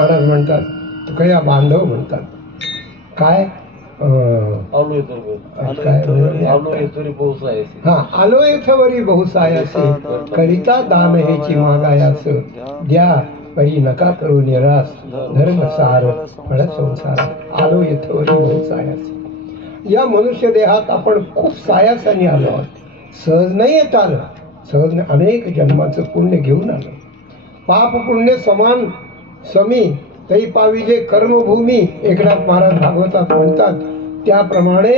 महाराज म्हणतात तुकया बांधव? म्हणतात. काय? हा आलो येथवरी बहुसायासे करिता दान हेची मागायास द्या परी नका करू निराश. धर्म सार फळ संसार. आलो येथवरी बहुसायासे या मनुष्य देहात आपण खूप सायासाने आलो आहोत. सहज नाही येत आलं. सहज. अनेक जन्माचं पुण्य घेऊन आलो. पाप पुण्य समान समी तई पाविजे कर्मभूमी एकनाथ महाराज भागवतात म्हणतात त्याप्रमाणे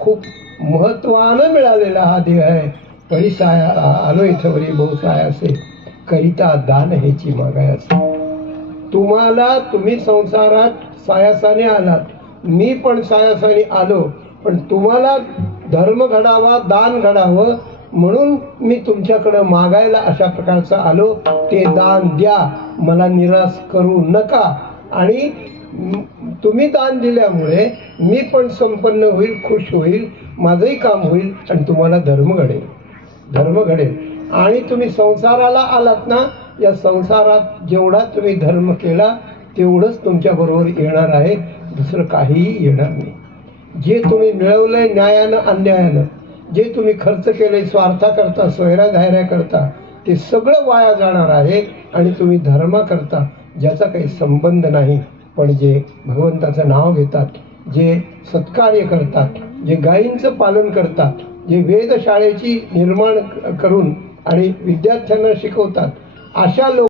खूप महत्वानं मिळालेला हा देह आहे. परिसाया आलो इथवरी बहुसाय असे करिता दान ह्याची मागाय असे. तुम्हाला तुम्ही संसारात सायासाने आलात. मी पण सायासाने आलो पण तुम्हाला धर्म घडावा दान घडावं म्हणून मी तुमच्याकडं मागायला अशा प्रकारचं आलो. ते दान द्या. मला निराश करू नका. आणि तुम्ही दान दिल्यामुळे मी पण संपन्न होईल खुश होईल माझंही काम होईल आणि तुम्हाला धर्म घडेल. धर्म घडेल. आणि तुम्ही संसाराला आलात ना या संसारात जेवढा तुम्ही धर्म केला तेवढंच तुमच्याबरोबर येणार आहे. दुसरं काहीही येणार नाही. जे तुम्ही मिळवलंय न्यायानं अन्यायानं जे तुम्ही खर्च केले स्वार्थाकरता सोयरा धायऱ्या करता ते सगळं वाया जाणार आहे आणि तुम्ही धर्मा करता ज्याचा काही संबंध नाही. पण जे भगवंताचं नाव घेतात जे सत्कार्य करतात जे गायींचं पालन करतात जे वेधशाळेची निर्माण करून आणि विद्यार्थ्यांना शिकवतात अशा लोक